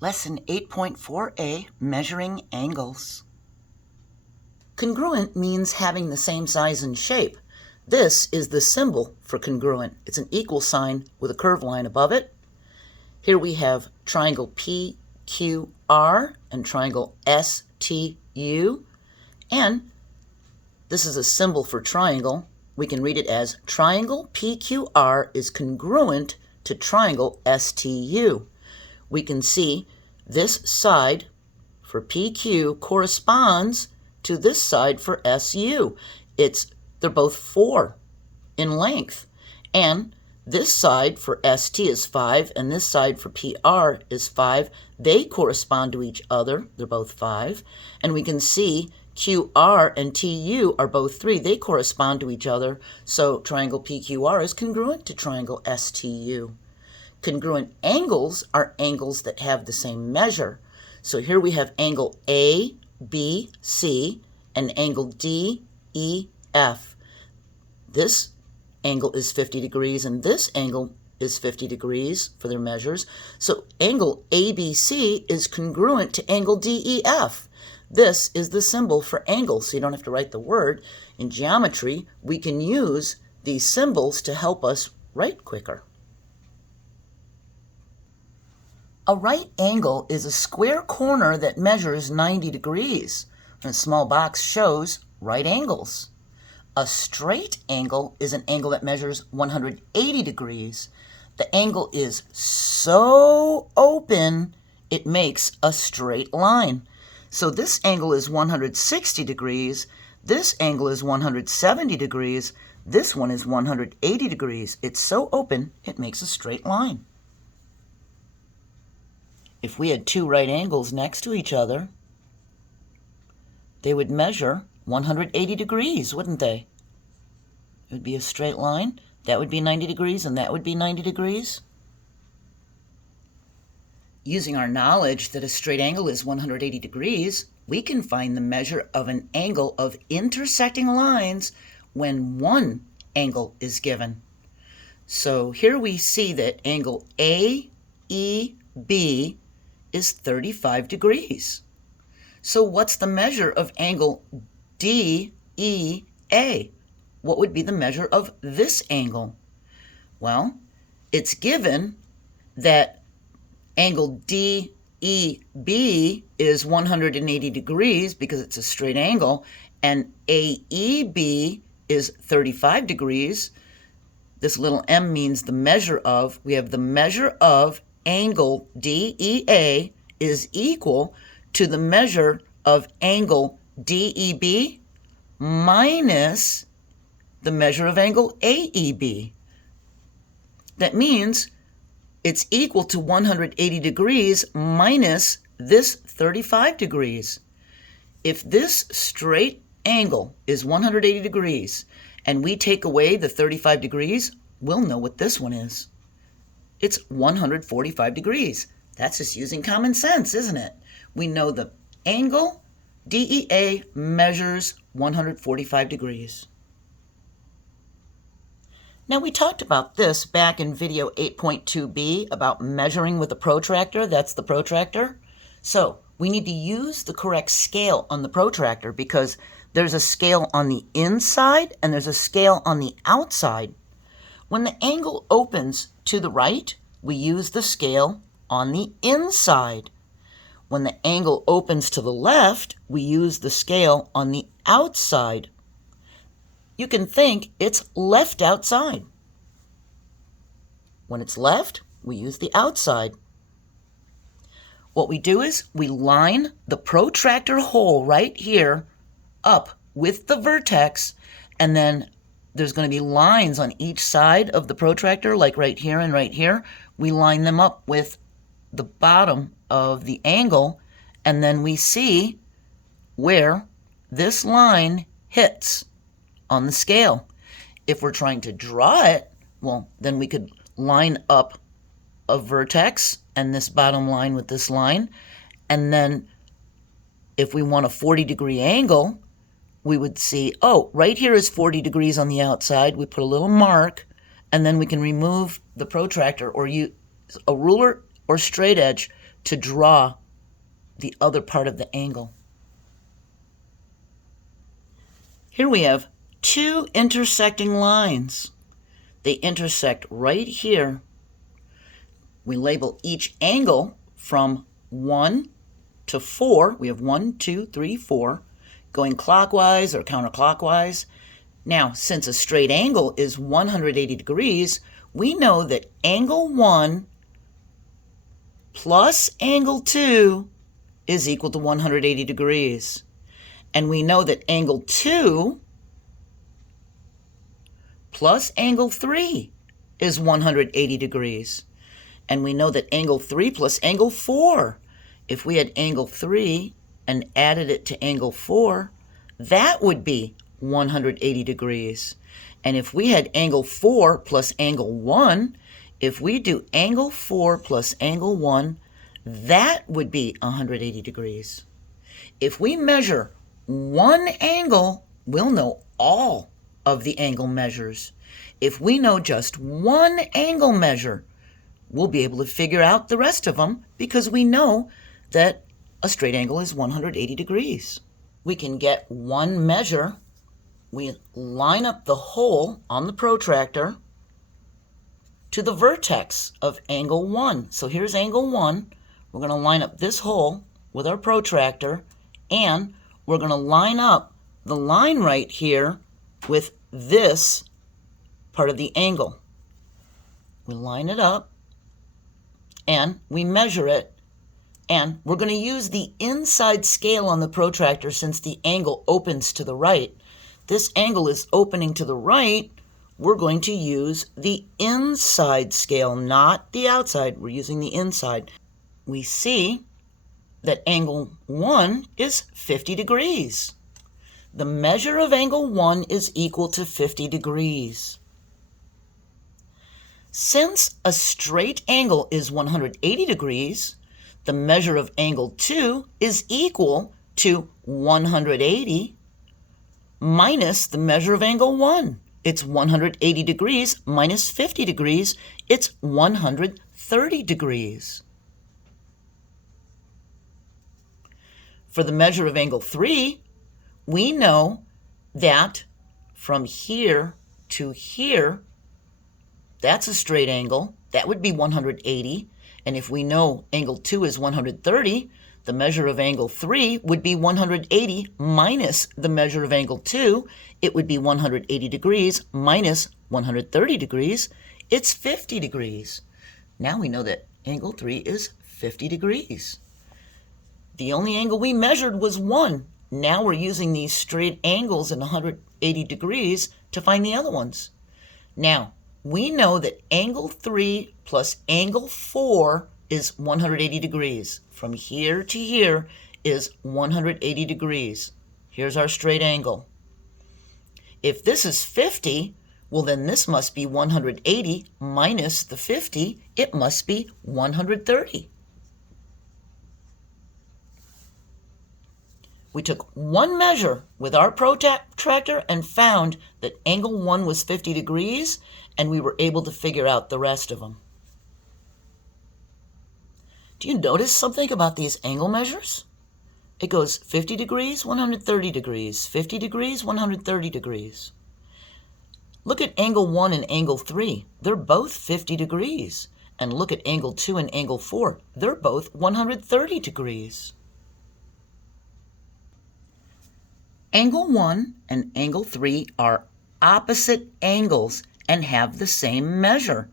Lesson 8.4a, Measuring Angles. Congruent means having the same size and shape. This is the symbol for congruent. It's an equal sign with a curved line above it. Here we have triangle PQR and triangle STU. And this is a symbol for triangle. We can read it as triangle PQR is congruent to triangle STU. We can see this side for PQ corresponds to this side for SU. They're both 4 in length. And this side for ST is 5, and this side for PR is 5. They correspond to each other. They're both 5. And we can see QR and TU are both 3. They correspond to each other. So triangle PQR is congruent to triangle STU. Congruent angles are angles that have the same measure. So here we have angle ABC and angle DEF. This angle is 50 degrees and this angle is 50 degrees for their measures. So angle ABC is congruent to angle DEF. This is the symbol for angle, so you don't have to write the word. In geometry, we can use these symbols to help us write quicker. A right angle is a square corner that measures 90 degrees. And a small box shows right angles. A straight angle is an angle that measures 180 degrees. The angle is so open, it makes a straight line. So this angle is 160 degrees. This angle is 170 degrees. This one is 180 degrees. It's so open, it makes a straight line. If we had two right angles next to each other, they would measure 180 degrees, wouldn't they? It would be a straight line. That would be 90 degrees, and that would be 90 degrees. Using our knowledge that a straight angle is 180 degrees, we can find the measure of an angle of intersecting lines when one angle is given. So here we see that angle AEB is 35 degrees. So what's the measure of angle DEA? What would be the measure of this angle? Well, it's given that angle DEB is 180 degrees because it's a straight angle, and AEB is 35 degrees. This little m means the measure of. We have the measure of angle DEA is equal to the measure of angle DEB minus the measure of angle AEB. That means it's equal to 180 degrees minus this 35 degrees. If this straight angle is 180 degrees and we take away the 35 degrees, we'll know what this one is. It's 145 degrees. That's just using common sense, isn't it? We know the angle DEA measures 145 degrees. Now, we talked about this back in video 8.2b about measuring with a protractor. That's the protractor. So we need to use the correct scale on the protractor because there's a scale on the inside and there's a scale on the outside. When the angle opens to the right, we use the scale on the inside. When the angle opens to the left, we use the scale on the outside. You can think it's left outside. When it's left, we use the outside. What we do is we line the protractor hole right here up with the vertex, and then there's going to be lines on each side of the protractor, like right here and right here. We line them up with the bottom of the angle, and then we see where this line hits on the scale. If we're trying to draw it, well, then we could line up a vertex and this bottom line with this line. And then if we want a 40-degree angle, we would see, oh, right here is 40 degrees on the outside. We put a little mark, and then we can remove the protractor or use a ruler or straight edge to draw the other part of the angle. Here we have two intersecting lines. They intersect right here. We label each angle from 1 to 4. We have 1, 2, 3, 4, going clockwise or counterclockwise. Now, since a straight angle is 180 degrees, we know that angle 1 plus angle 2 is equal to 180 degrees. And we know that angle 2 plus angle 3 is 180 degrees. And we know that angle 3 plus angle 4, if we had angle 3 and added it to angle 4, that would be 180 degrees. And if we had angle 4 plus angle 1, if we do angle 4 plus angle 1, that would be 180 degrees. If we measure one angle, we'll know all of the angle measures. If we know just one angle measure, we'll be able to figure out the rest of them because we know that a straight angle is 180 degrees. We can get one measure. We line up the hole on the protractor to the vertex of angle 1. So here's angle 1. We're going to line up this hole with our protractor, and we're going to line up the line right here with this part of the angle. We line it up, and we measure it, and we're going to use the inside scale on the protractor since the angle opens to the right. This angle is opening to the right. We're going to use the inside scale, not the outside. We're using the inside. We see that angle 1 is 50 degrees. The measure of angle 1 is equal to 50 degrees. Since a straight angle is 180 degrees, the measure of angle 2 is equal to 180 minus the measure of angle 1. It's 180 degrees minus 50 degrees. It's 130 degrees. For the measure of angle 3, we know that from here to here, that's a straight angle. That would be 180. And if we know angle 2 is 130, the measure of angle 3 would be 180 minus the measure of angle 2. It would be 180 degrees minus 130 degrees. It's 50 degrees. Now we know that angle 3 is 50 degrees. The only angle we measured was 1. Now we're using these straight angles in 180 degrees to find the other ones. Now, we know that angle 3 plus angle 4 is 180 degrees. From here to here is 180 degrees. Here's our straight angle. If this is 50, well then this must be 180 minus the 50. It must be 130. We took one measure with our protractor and found that angle 1 was 50 degrees, and we were able to figure out the rest of them. Do you notice something about these angle measures? It goes 50 degrees, 130 degrees, 50 degrees, 130 degrees. Look at angle 1 and angle 3. They're both 50 degrees. And look at angle 2 and angle 4. They're both 130 degrees. Angle 1 and angle 3 are opposite angles and have the same measure.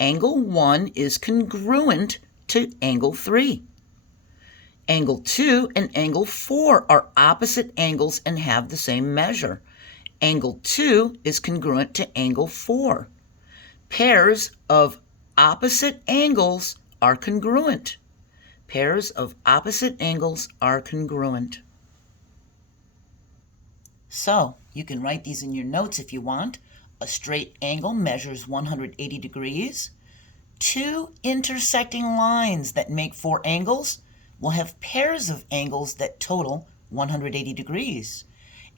Angle 1 is congruent to angle 3. Angle 2 and angle 4 are opposite angles and have the same measure. Angle 2 is congruent to angle 4. Pairs of opposite angles are congruent. Pairs of opposite angles are congruent. So, you can write these in your notes if you want. A straight angle measures 180 degrees. Two intersecting lines that make four angles will have pairs of angles that total 180 degrees.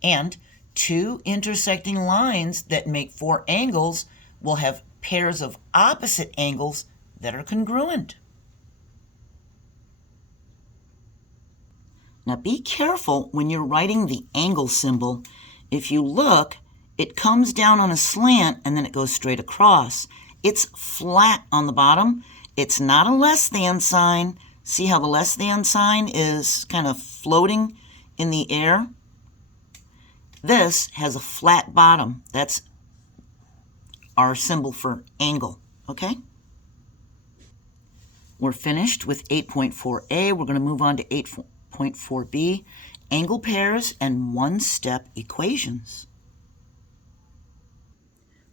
And two intersecting lines that make four angles will have pairs of opposite angles that are congruent. Now be careful when you're writing the angle symbol. If you look, it comes down on a slant and then it goes straight across. It's flat on the bottom. It's not a less than sign. See how the less than sign is kind of floating in the air? This has a flat bottom. That's our symbol for angle, okay? We're finished with 8.4a. We're going to move on to 8.4b, angle pairs and one-step equations.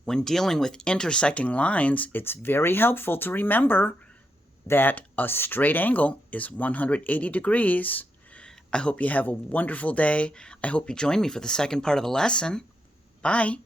When dealing with intersecting lines, it's very helpful to remember that a straight angle is 180 degrees. I hope you have a wonderful day. I hope you join me for the second part of the lesson. Bye.